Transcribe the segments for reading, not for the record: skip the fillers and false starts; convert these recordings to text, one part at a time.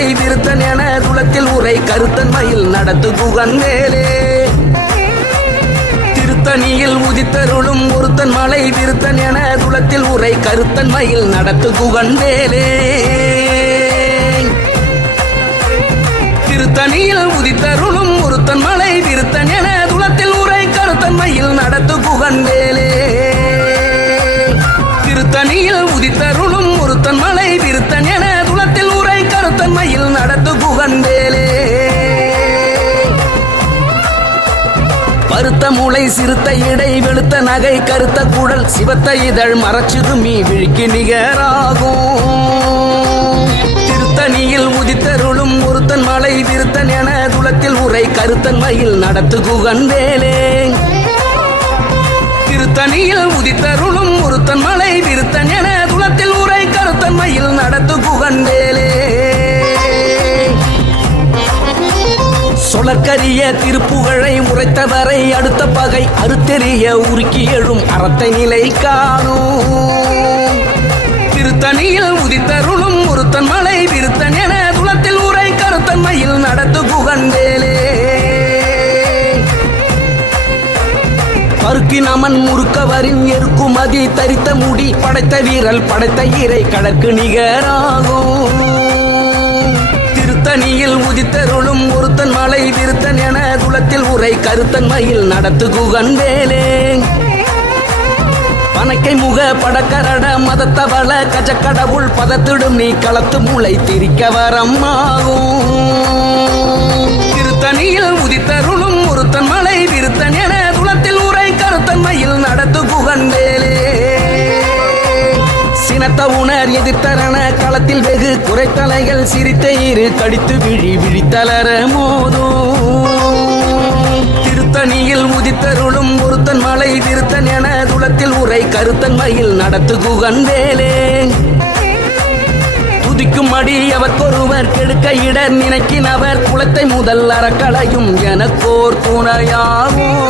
மலை விருத்தன் என துளத்தில் உரை கருத்தன் மயில் நடத்து குகன் மேலே திருத்தணியில் உதித்தருளும் ஒருத்தன் மலை விருத்தன் என துளத்தில் உரை கருத்தன் மயில் நடத்து குகன் மேலே திருத்தணியில் உதித்தருளும் ஒருத்தன் மலை விருத்தன் என துளத்தில் உரை கருத்தன் மயில் நடத்து குகன் மேலே திருத்தணியில் உதித்தருளும் ஒருத்தன் மலை விருத்தன் என துளத்தில் உரை கருத்தன் மயில் நடத்து குகன் மேலே பருத்த மூளை சிறுத்த இடை வெளுத்த நகை கருத்த குடல் சிவத்த இதழ் மரச்சிறுமி விழிக்கு நிகராகும் திருத்தணியில் உதித்தருளும் ஒருத்தன் மலை விருத்தன் என துளத்தில் உரை கருத்தன் மயில் நடத்து குகன் வேலே திருத்தணியில் உதித்தருளும் ஒருத்தன் மலை விருத்தன் என துளத்தில் உரை கருத்தன் மயில் நடத்து குகன் வேலே சொலக்கரிய திருப்புகழை உரைத்தவரை அடுத்த பகை அறுத்தெறிய உருக்கி எழும் அறத்தை நிலை காணும் திருத்தணியில் உதித்தருளும் ஒருத்தன் மலை விருத்தன் என துளத்தில் உரை கருத்தன் மயில் நடத்து குகன் வேலே பருக்கின் அமன் முறுக்கவரின் எருக்குமதி தரித்த முடி படைத்த வீரல் படைத்த ஈரை கடற்கு நிகராகும் திருத்தணியில் உதித்தருளும் ஒருத்தன் மலை விருத்தன் என துளத்தில் உரை கருத்தன் மயில் நடத்து குகன் வேலே பனக்கை முக படக்கரட மதத்தவள கஜக்கடவுள் பதத்திடும் நீ களத்து மூளை திரிக்க வரமாகும் திருத்தணியில் உதித்தருளும் ஒருத்தன் மலை விருத்தன் என துளத்தில் உரை கருத்தன் மயில் நடத்து குகன் வேலே சினத்த உணர் எதிர்த்தரன களத்தில் வெகு குறைத்தலைகள் சிரித்த இரு கடித்து விழி விழித்தளர மோதும் திருத்தணியில் உதித்தருளும் ஒருத்தன் மலை விருத்தன் என துளத்தில் உரை கருத்தன் மயில் நடத்து குகன் வேலே துதிக்கும் அடி அவர்க்கொருவர் கெடுக்க இடர் நினைக்கினவர் குலத்தை முதல் அறக்களையும் எனக்கோர் துணையாகும்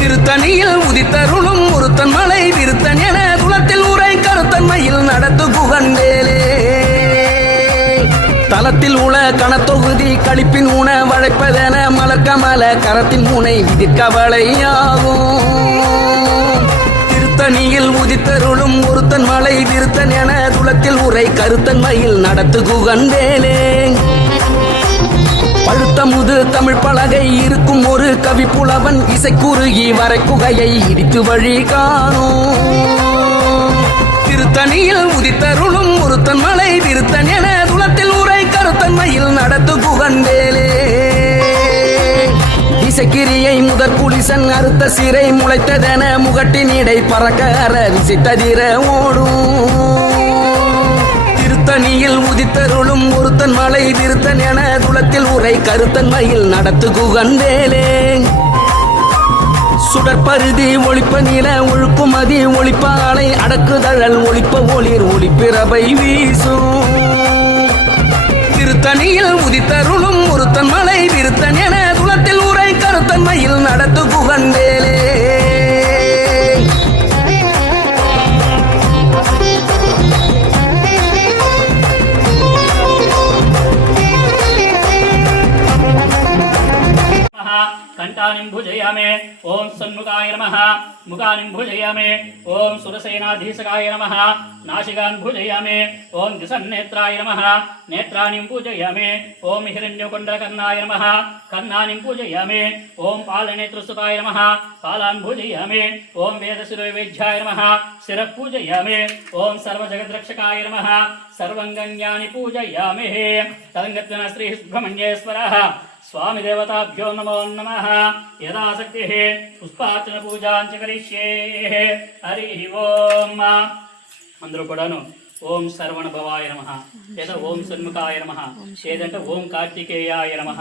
திருத்தணியில் உதித்தருளும் ஒருத்தன் மலை விருத்தன் என துளத்தில் உரை கருத்தன் மயில் நடத்து குகன் வேலே தலத்தில் உள கணத்தொகுதி களிப்பின் உண வளைப்பதென மலர்கமல கரத்தின் முனை விதிர்கவளையாகும் திருத்தணியில் உதித்தருளும் ஒருத்தன் மலை விருத்தன் என துளத்தில் உரை கருத்தன் மயில் நடத்து குகன் வேலே பழுத்த முது தமிழ் பலகை இருக்கும் ஒரு கவி புலவன் இசைக்குறுகி வரை குகையை இடித்து வழி காணும் திருத்தணியில் உதித்தருளும் ஒருத்தன் மலை விருத்தன் என துளத்தில் உரை கருத்தன் மயில் நடத்து குகன் வேலே இசைக்கிரியை முதற் புலிசன் அறுத்த சிறை முளைத்ததென முகட்டின் இடை பறக்க விசித்ததிர ஓடும் திருத்தணியில் உதித்தருளும் ஒருத்தன் மலை விருத்தன் என துளத்தில் உரை கருத்தன் மயில் நடத்து குகன் வேலே சுடற்பருதி ஒளிப்ப நில ஒழுக்குமதி ஒளிப்ப அலை அடக்குதழல் ஒளிப்ப ஒளிர் ஒளிப்பிறவை வீசும் திருத்தணியில் உதித்தருளும் ஒருத்தன் மலை விருத்தன் என துளத்தில் உரை கருத்தன் மயில் நடத்து குகன் வேலே कंठानिं भुजयामे ओं सन्मुखाय नमः मुखानिं भुजयामे ओं सुरसेनाधीशकाय नमः नासिकान् भुजयामे ओं दिशन्नेत्राय नमः नेत्रानिं पूजयामे ओं हिरण्यकुण्डलकर्णाय नमः कर्णानिं पूजयामे ओं पालनेत्रसुताय नमः पालान् भुजयामे ओं वेदशिरोवेद्याय नमः शिरः पूजयामे ओं सर्वजगद्रक्षकाय नमः सर्वङ्गङ्गानि पूजयामे तदङ्गत्वेन श्रीसुब्रह्मण्येश्वरः स्वामी देवताभ्यो नमो नमः यदाशक्ति पुष्पार्चन पूजांच करिष्ये हरि ओम अंदरू कूडानु ओम सर्वण भवाय नमः లేదా ఓం సన్ముఖాయ నమః లేదంటే ఓం కార్తికేయాయ నమః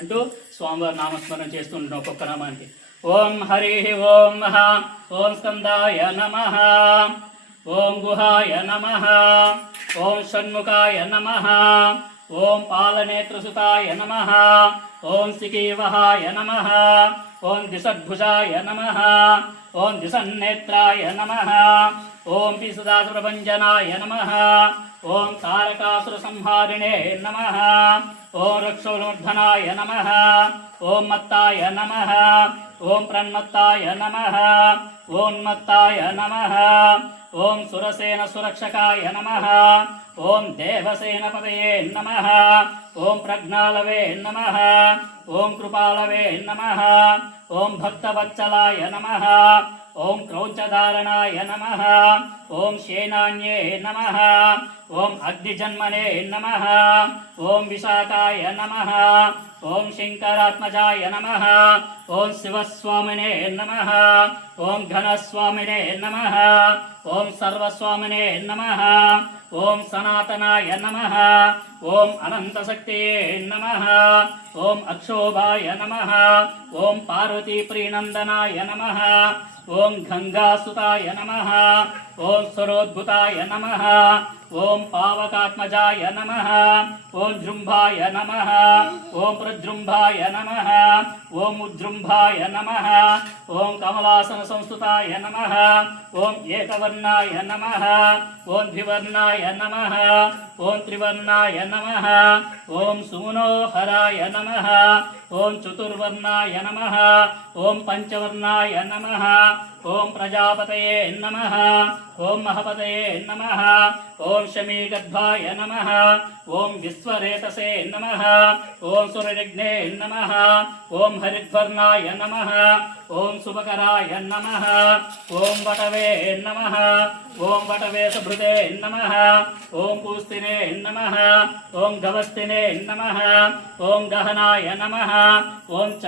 అంటూ స్వామివారి నామస్మరణ చేస్తుంటాం ఒక్కొక్క నామానికి ఓం హరి ఓం మహ ఓం స్కందాయ నమః ఓం గుహాయ నమః ఓం షణ్ముఖాయ నమః ओम पालनेत्रसुताय नमः ओम सिकीवहाय नमः ओम दिशद्भुजाय नमः ओम दिशन्नेत्राय नमः ओम पिसुदासुरभञ्जनाय नमः ओम तारकासुरसंहारिणे नमः ओम रक्षोन्मर्दनाय नमः ओम मत्ताय नमः ओम प्रन्मत्ताय नमः ओम मत्ताय नमः ओम सुरसेन सुरक्षकाय नमः ओम देवसेनपतये नमः ओम प्रज्ञालवे नमः ओम कृपालवे नमः ओम भक्तवत्सलाय नमः ओम क्रौञ्चधारणाय नमः ओम शेनान्ये नमः ओम अग्निजन्मने नमः ओम विशाखाय नमः ओम शंकरात्मजाय नमः ओम शिवस्वामिने नमः ओम घनस्वामिने नमः ओम सर्वस्वामिने नमः ओम सनातनाय नमः ओम अनंतशक्तिये नमः ओम अक्षोभाय नमः ओम पार्वती प्रीनंदनाय नमः ओम गंगासुताय नमः ओम स्वरोद्भुताय नमः ओम पावकात्मजाय नमः ओम जृंभाय नमः ओम प्रजृंभाय नमः ओम उज्जृंभाय नमः ओम कमलासन संस्तुताय नमः ओम एकवर्णाय नमः ओम द्विवर्णाय नमः ओम त्रिवर्णाय नमः ओम सुमनोहराय नमः ओम चतुर्वर्णाय नमः ओम पंचवर्णाय नमः ओम प्रजापतये नमः ओम महपतये नमः ओम शमीगर्भाय नमः ओम विश्वरेतसे नमः ओम सूर्यज्ञे नमः ओम हरिद्वर्णाय नमः ओम शुभकराय नमः ओम वटवे नमः ओम वटवे सुभृते नमः ओम पूस्तिने नमः ओम गवस्तिने नमः ओम गहनाय नमः ओम